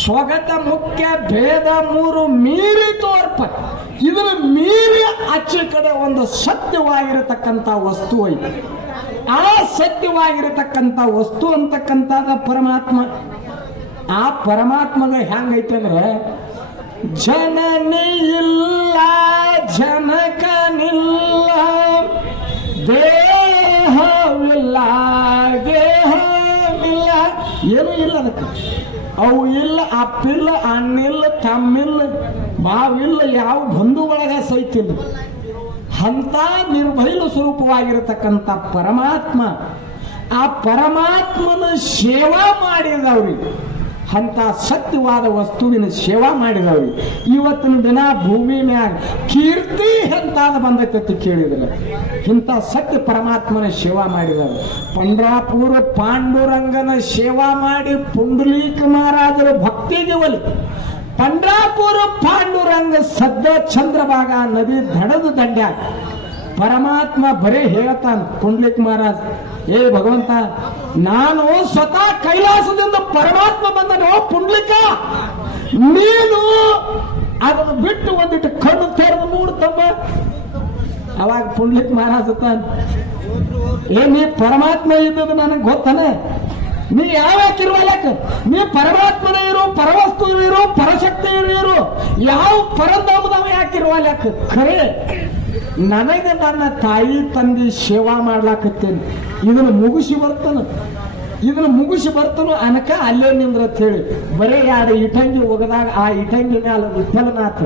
ಸ್ವಗತ ಮುಖ್ಯ ಭೇದ ಮೂರು ಮೀರಿ ತೋರ್ಪ. ಇದನ್ನು ಮೀರಿ ಆಚೆ ಕಡೆ ಒಂದು ಸತ್ಯವಾಗಿರತಕ್ಕಂಥ ವಸ್ತು ಐತಿ. ಆ ಸತ್ಯವಾಗಿರತಕ್ಕಂಥ ವಸ್ತು ಅಂತಕ್ಕಂಥದ ಪರಮಾತ್ಮ. ಆ ಪರಮಾತ್ಮಗ ಹೆಂಗೈತೆ ಅಂದ್ರೆ ಜನನಿ ಇಲ್ಲ ಜನಕನಿಲ್ಲ, ದೇಹವಿಲ್ಲ ದೇಹವಿಲ್ಲ, ಏನೂ ಇಲ್ಲ ಅದಕ್ಕೆ. ಅವು ಇಲ್ಲ, ಅಪ್ಪಿಲ್ಲ, ಅಣ್ಣಿಲ್ಲ, ತಮ್ಮಿಲ್ಲ, ಮಾವಿಲ್ಲ, ಯಾವ ಬಂಧು ಒಳಗ ಸೈತಿಲ್ಲ. ಅಂತ ನಿರ್ಭೈಲು ಸ್ವರೂಪವಾಗಿರತಕ್ಕಂಥ ಪರಮಾತ್ಮ. ಆ ಪರಮಾತ್ಮನ ಸೇವಾ ಮಾಡಿದವ್ರಿಗೆ, ಅಂತ ಸತ್ಯವಾದ ವಸ್ತುವಿನ ಸೇವಾ ಮಾಡಿದವ್ರಿ ಇವತ್ತಿನ ದಿನ ಭೂಮಿ ಮ್ಯಾಗ ಕೀರ್ತಿ ಎಂತಾದ ಬಂದೈತಿ ಕೇಳಿದ್ರೆ ಇಂಥ ಸತ್ಯ ಪರಮಾತ್ಮನ ಸೇವಾ ಮಾಡಿದವರು. ಪಂಡ್ರಾಪುರ ಪಾಂಡುರಂಗನ ಸೇವಾ ಮಾಡಿ ಪುಂಡಲೀಕ ಮಹಾರಾಜರ ಭಕ್ತಿಗೆ ಒಲಿ. ಪಂಡ್ರಾಪುರ ಪಾಂಡುರಂಗ ಸದ್ದ ಚಂದ್ರಭಾಗ ನದಿ ದಡದ ದಂಡ್ಯ ಪರಮಾತ್ಮ ಬರೇ ಹೇಳ್ತಾನ ಪುಂಡಲೀಕ ಮಹಾರಾಜ್, ಏ ಭಗವಂತ, ನಾನು ಸ್ವತಃ ಕೈಲಾಸದಿಂದ ಪರಮಾತ್ಮ ಬಂದನು ಪುಂಡಲೀಕ, ನೀನು ಅದನ್ನು ಬಿಟ್ಟು ಒಂದಿಟ್ಟು ಕಣ್ಣು ತೆರೆದು ನೋಡ್ತಮ್ಮ. ಅವಾಗ ಪುಂಡಲೀಕ ಮಹಾರಾಜ ತಾನ, ಏ ನೀ ಪರಮಾತ್ಮ ಇದ್ದದ್ದು ನನಗೆ ಗೊತ್ತಾನ, ನೀ ಯಾವ್ಯಾಕಿರುವಲ್ಲಕ್ಕ, ನೀ ಪರಮಾತ್ಮನ ಇರು, ಪರವಸ್ತು ಇರು, ಪರಶಕ್ತಿ ಇರು, ಯಾವ ಪರಧಾಮದವ ಯಾಕಿರುವಲ್ಲಕ್ಕ. ಖರೆ ನನಗೆ ನನ್ನ ತಾಯಿ ತಂದೆ ಸೇವಾ ಮಾಡ್ಲಾಕತ್ತೇನೆ, ಇದನ್ನು ಮುಗಿಸಿ ಬರ್ತಾನ ಅನಕ ಅಲ್ಲೇ ನಿಂದ್ರತ್ ಹೇಳಿ ಬರೇ ಯಾರು ಇಟಂಗಿ ಒಗದಾಗ ಆ ಇಟಂಗಿ ಮ್ಯಾಲ ವಿಠಲನಾಥ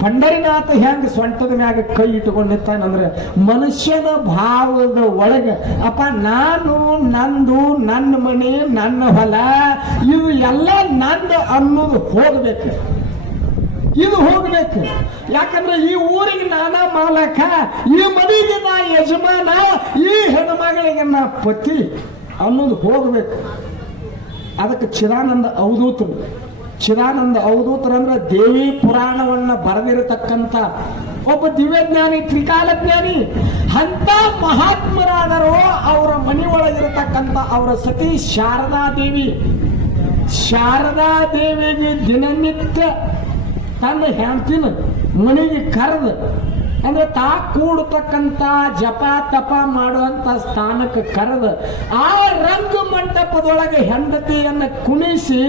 ಪಂಡರಿನಾಥ ಹೆಂಗ ಸೊಂಟದ ಮ್ಯಾಗ ಕೈ ಇಟ್ಕೊಂಡು ನಿಂತಾನಂದ್ರೆ ಮನುಷ್ಯನ ಭಾವದ ಒಳಗೆ ಅಪ್ಪ ನಾನು ನಂದು, ನನ್ನ ಮನೆ, ನನ್ನ ಹೊಲ, ಇವು ಎಲ್ಲ ನಂದು ಅನ್ನೋದು ಹೋಗ್ಬೇಕು. ಇದು ಹೋಗ್ಬೇಕು. ಯಾಕಂದ್ರೆ ಈ ಊರಿಗೆ ನಾನ ಮಾಲಕ, ಈ ಮನೆಗೆ ನಾ ಯಜಮಾನ, ಈ ಹೆಣ್ಮಗಳಿಗೆ ನಾ ಪತಿ ಅನ್ನೋದು ಹೋಗ್ಬೇಕು. ಅದಕ್ಕೆ ಚಿದಾನಂದ ಅವಧೂತರು ಅಂದ್ರೆ ದೇವಿ ಪುರಾಣವನ್ನ ಬರೆದಿರತಕ್ಕಂಥ ಒಬ್ಬ ದಿವ್ಯಜ್ಞಾನಿ, ತ್ರಿಕಾಲಜ್ಞಾನಿ. ಅಂತ ಮಹಾತ್ಮರಾದರೂ ಅವರ ಮನೆಯೊಳಗಿರತಕ್ಕಂಥ ಅವರ ಸತಿ ಶಾರದಾ ದೇವಿಗೆ ದಿನನಿತ್ಯ ತನ್ನ ಹೆಂಡತಿನ ಮನೆಗೆ ಕರೆದು ಅಂದ್ರೆ ತಾ ಕೂಡತಕ್ಕಂಥ ಜಪ ತಪ ಮಾಡುವಂತ ಸ್ಥಾನಕ್ಕೆ ಕರೆದು ಆ ರಂಗ ಮಂಟಪದೊಳಗೆ ಹೆಂಡತಿಯನ್ನು ಕುಣಿಸಿ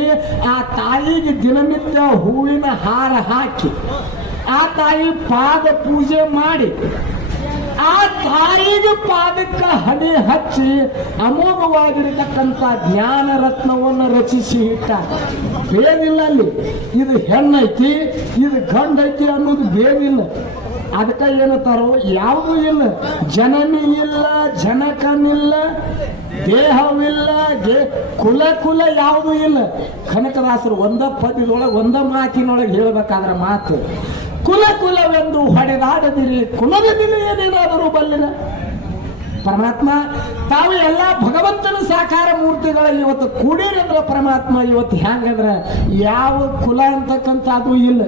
ಆ ತಾಯಿಗೆ ದಿನನಿತ್ಯ ಹೂವಿನ ಹಾರ ಹಾಕಿ ಆ ತಾಯಿ ಪಾದ ಪೂಜೆ ಮಾಡಿ ಆ ತಾಯಿಗೆ ಪಾದಕ್ಕೆ ಹಣೆ ಹಚ್ಚಿ ಅಮೋಘವಾಗಿರತಕ್ಕಂಥ ಜ್ಞಾನ ರತ್ನವನ್ನು ರಚಿಸಿ ಇಟ್ಟ. ಬೇವಿಲ್ಲ ಅಲ್ಲಿ, ಇದು ಹೆಣ್ಣೈತಿ ಇದು ಗಂಡೈತಿ ಅನ್ನೋದು ಬೇವಿಲ್ಲ. ಅದಕ್ಕೆ ಏನಂತಾರೋ ಯಾವುದೂ ಇಲ್ಲ, ಜನನಿ ಇಲ್ಲ, ಜನಕನಿಲ್ಲ, ದೇಹವಿಲ್ಲ, ಕುಲ ಯಾವುದೂ ಇಲ್ಲ. ಕನಕದಾಸರು ಒಂದ ಪದ್ಯದೊಳಗೆ ಒಂದ ಮಾತಿನೊಳಗೆ ಹೇಳ್ಬೇಕಾದ್ರ ಮಾತು, ಕುಲವೆಂದು ಹೊಡೆದಾಡದಿರಿ, ಕುಲದ ದಿನ ಏನೇನಾದರೂ ಬಲ್ಲಿರ. ಪರಮಾತ್ಮ ತಾವು ಎಲ್ಲ ಭಗವಂತನ ಸಾಕಾರ ಮೂರ್ತಿಗಳಲ್ಲಿ ಇವತ್ತು ಕೂಡಿರಂದ್ರ ಪರಮಾತ್ಮ ಇವತ್ತು ಹೆಂಗಂದ್ರ ಯಾವ ಕುಲ ಅಂತಕ್ಕಂಥದ್ದು ಇಲ್ಲ.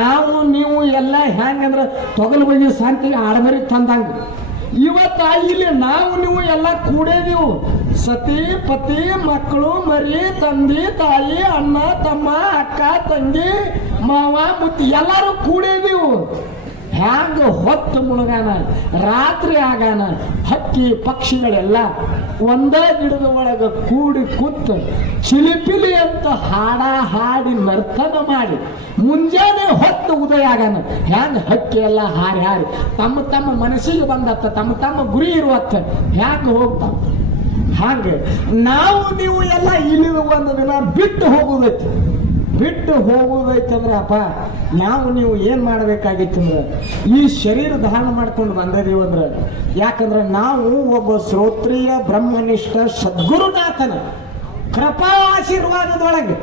ನಾವು ನೀವು ಎಲ್ಲ ಹೆಂಗಂದ್ರ ತೊಗಲು ಬಗೆ ಶಾಂತಿಗೆ ಆಡಮರಿ ತಂದಂಗ ಇವತ್ತ ಇಲ್ಲಿ ನಾವು ನೀವು ಎಲ್ಲ ಕೂಡೇದೀವು. ಸತಿ ಪತಿ ಮಕ್ಕಳು ಮರಿ ತಂದೆ ತಾಯಿ ಅಣ್ಣ ತಮ್ಮ ಅಕ್ಕ ತಂಗಿ ಮಾವ ಮುತ್ತಿ ಎಲ್ಲರೂ ಕೂಡೇದೀವು. ಹ್ಯಾಂಗ ಹೊತ್ತು ಮುಳುಗಾನ ರಾತ್ರಿ ಆಗಾನ ಹಕ್ಕಿ ಪಕ್ಷಿಗಳೆಲ್ಲ ಒಂದೇ ಗಿಡದ ಒಳಗೆ ಕೂಡಿ ಕೂತು ಚಿಲಿಪಿಲಿ ಅಂತ ಹಾಡಿ ನರ್ತನ ಮಾಡಿ ಮುಂಜಾನೆ ಹೊತ್ತು ಉದಯ ಆಗಾನ ಹ್ಯಾಂಗ ಹಕ್ಕಿ ಎಲ್ಲ ಹಾರಿ ತಮ್ಮ ಮನಸ್ಸಿಗೆ ಬಂದತ್ತ ತಮ್ಮ ಗುರಿ ಇರುವತ್ತ ಹ್ಯಾಂಗ ಹೋಗ್ತಾವ. ಹಾಗೆ ನಾವು ನೀವು ಎಲ್ಲ ಇಲ್ಲಿ ಒಂದು ದಿನ ಬಿಟ್ಟು ಹೋಗುದೈತಂದ್ರೆ ಅಪ್ಪ ನಾವು ನೀವು ಏನ್ ಮಾಡ್ಬೇಕಾಗಿತ್ತಂದ್ರೆ ಈ ಶರೀರ ಧಾರಣ ಮಾಡ್ಕೊಂಡು ಬಂದಿದೀವಂದ್ರೆ, ಯಾಕಂದ್ರೆ ನಾವು ಒಬ್ಬ ಶ್ರೋತ್ರಿಯ ಬ್ರಹ್ಮನಿಷ್ಠ ಸದ್ಗುರುನಾಥನ ಕೃಪಾ ಆಶೀರ್ವಾದದೊಳಗೆ.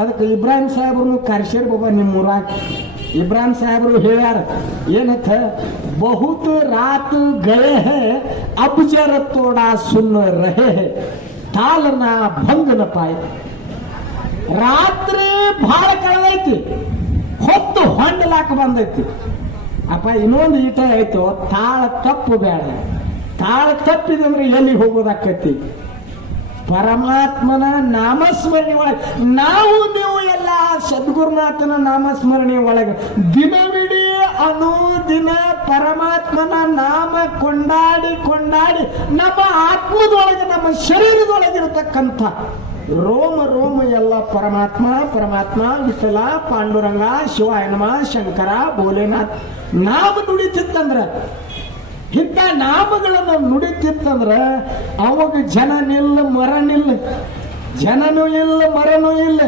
ಅದಕ್ಕೆ ಇಬ್ರಾಹಿಂ ಸಾಹೇಬ್ರನ್ನು ಕರ್ಸಿರ್ ಬಾಬಾ ನಿಮ್ಮೂರಾಗ ಇಬ್ರಾಹಿಂ ಸಾಹೇಬರು ಹೇಳ್ಯಾರ ಏನಂತ, ಬಹುತ್ ರಾತ್ ಗಯೆ ಹೇ ಅಬ್ ಜರ ತೋಡಾ ಸುನ್ ರಹೆ ತಾಲನ ಭಂಗನ ಪಾಯ್. ರಾತ್ರಿ ಬಹಳ ಕಳೆದೈತಿ, ಹೊತ್ತು ಹೊಂಡಲಾಕ ಬಂದೈತಿ. ಅಪ್ಪ ಇನ್ನೊಂದು ಈಟ ಆಯ್ತು, ತಾಳ ತಪ್ಪು ಬೇಡ. ತಾಳ ತಪ್ಪಿದಂದ್ರೆ ಎಲ್ಲಿ ಹೋಗೋದಾಕೈತಿ? ಪರಮಾತ್ಮನ ನಾಮಸ್ಮರಣೆ ಒಳಗೆ ನಾವು ನೀವು ಎಲ್ಲ ಸದ್ಗುರುನಾಥನ ನಾಮಸ್ಮರಣೆ ಒಳಗೆ ದಿನವಿಡೀ ಅನುದಿನ ಪರಮಾತ್ಮನ ನಾಮ ಕೊಂಡಾಡಿ ಕೊಂಡಾಡಿ ನಮ್ಮ ಆತ್ಮದೊಳಗೆ ನಮ್ಮ ಶರೀರದೊಳಗಿರತಕ್ಕಂಥ ರೋಮ ರೋಮ ಎಲ್ಲ ಪರಮಾತ್ಮ ಪರಮಾತ್ಮ ವಿಠಲ ಪಾಂಡುರಂಗ ಶಿವಾಯ ನಮಃ ಶಂಕರ ಭೋಲೆನಾಥ್ ನಾಮ ನುಡಿತಿತ್ತಂದ್ರ ಇಂಥ ನಾಮಗಳನ್ನು ನುಡಿತಿತ್ತಂದ್ರ ಅವಾಗ ಜನ ನಿಲ್ಲ ಮರ ನಿಲ್ಲ ಜನನೂ ಇಲ್ಲ ಮರನೂ ಇಲ್ಲ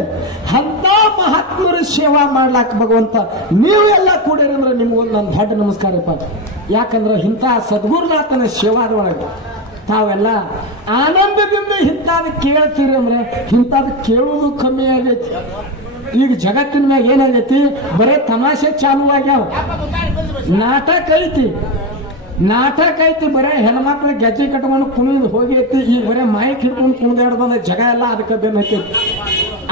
ಅಂತ ಮಹಾತ್ಮರ ಸೇವಾ ಮಾಡ್ಲಾಕ ಭಗವಂತ ನೀವೆಲ್ಲ ಕೂಡಿರಂದ್ರೆ ನಿಮ್ಗೊಂದು ನನ್ನ ದೊಡ್ಡ ನಮಸ್ಕಾರಪ್ಪ. ಯಾಕಂದ್ರೆ ಇಂಥ ಸದ್ಗುರುನಾಥನ ಸೇವಾದೊಳಗೆ ತಾವೆಲ್ಲ ಆನಂದದಿಂದ ಇಂಥದ್ದು ಕೇಳ್ತೀರಿ ಅಂದ್ರೆ ಇಂಥದ್ದು ಕೇಳೋದು ಕಮ್ಮಿ ಆಗೈತಿ. ಈಗ ಜಗತ್ತಿನ ಮ್ಯಾಗ ಏನಾಗೈತಿ, ಬರೇ ತಮಾಷೆ ಚಾಲು ಆಗ್ಯಾವ. ನಾಟಕ ಐತಿ ಬರೇ ಹೆಣ್ಮಕ್ಳು ಗೆಜ್ಜೆ ಕಟ್ಕೊಂಡು ಕುಣಿದು ಹೋಗೈತಿ. ಈಗ ಬರೇ ಮೈಕ್ ಹಿಡ್ಕೊಂಡು ಕುಣಿದಾಡ್ದ ಜಗ ಎಲ್ಲ ಅದಕ್ಕೆ ಬೆನ್ನೈತಿ.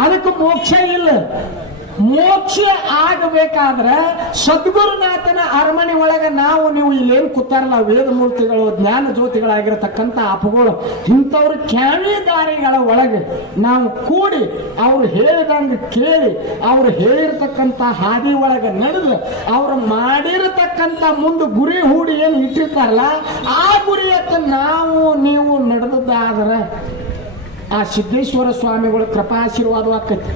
ಅದಕ್ಕೆ ಮೋಕ್ಷ ಇಲ್ಲ. ಮೋಕ್ಷ ಆಗಬೇಕಾದ್ರೆ ಸದ್ಗುರುನಾಥನ ಅರಮನೆ ಒಳಗೆ ನಾವು ನೀವು ಇಲ್ಲೇನು ಕೂತಾರಲ್ಲ ವೇದ ಮೂರ್ತಿಗಳು ಜ್ಞಾನ ಜ್ಯೋತಿಗಳಾಗಿರತಕ್ಕಂಥ ಅಪಗಳು ಇಂಥವ್ರ ಕ್ಯಾವಿದಾರಿಗಳ ಒಳಗೆ ನಾವು ಕೂಡಿ ಅವ್ರು ಹೇಳಿದಂಗೆ ಕೇಳಿ ಅವ್ರು ಹೇಳಿರ್ತಕ್ಕಂಥ ಹಾದಿ ಒಳಗೆ ನಡೆದು ಅವ್ರು ಮಾಡಿರತಕ್ಕಂಥ ಮುಂದೆ ಗುರಿ ಹೂಡಿ ಏನು ಇಟ್ಟಿರ್ತಾರಲ್ಲ ಆ ಗುರಿಯತ್ತ ನಾವು ನೀವು ನಡೆದದ್ದಾದ್ರೆ ಆ ಸಿದ್ದೇಶ್ವರ ಸ್ವಾಮಿಗಳ ಕೃಪಾಶೀರ್ವಾದವಾಗ್ತೈತಿ.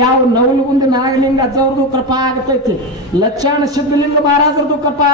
ಯಾವ ನವಲಗುಂದ ನಾಗಲಿಂಗ ಅಜ್ಜವ್ರದ್ದು ಕೃಪಾ ಆಗತೈತಿ, ಲಚ್ಚಾಣ ಸಿದ್ಧಲಿಂಗ ಮಹಾರಾಜರದು ಕೃಪಾ